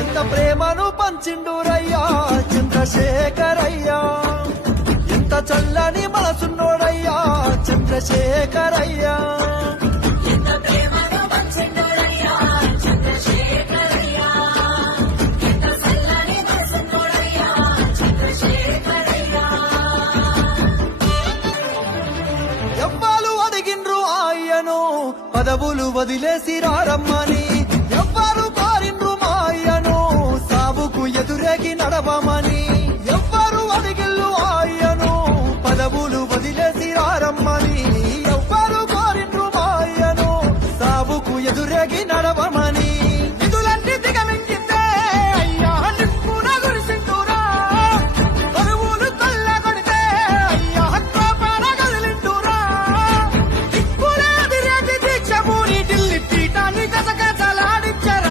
ఎంత ప్రేమను పంచిండురయ్యా చంద్రశేఖరయ్యా, ఎంత చల్లని మనసున్నోడయ్యా చంద్రశేఖరయ్యా. ఎవ్వాలు అడిగిండ్రు ఆయను పదవులు వదిలేసి రారమ్మని,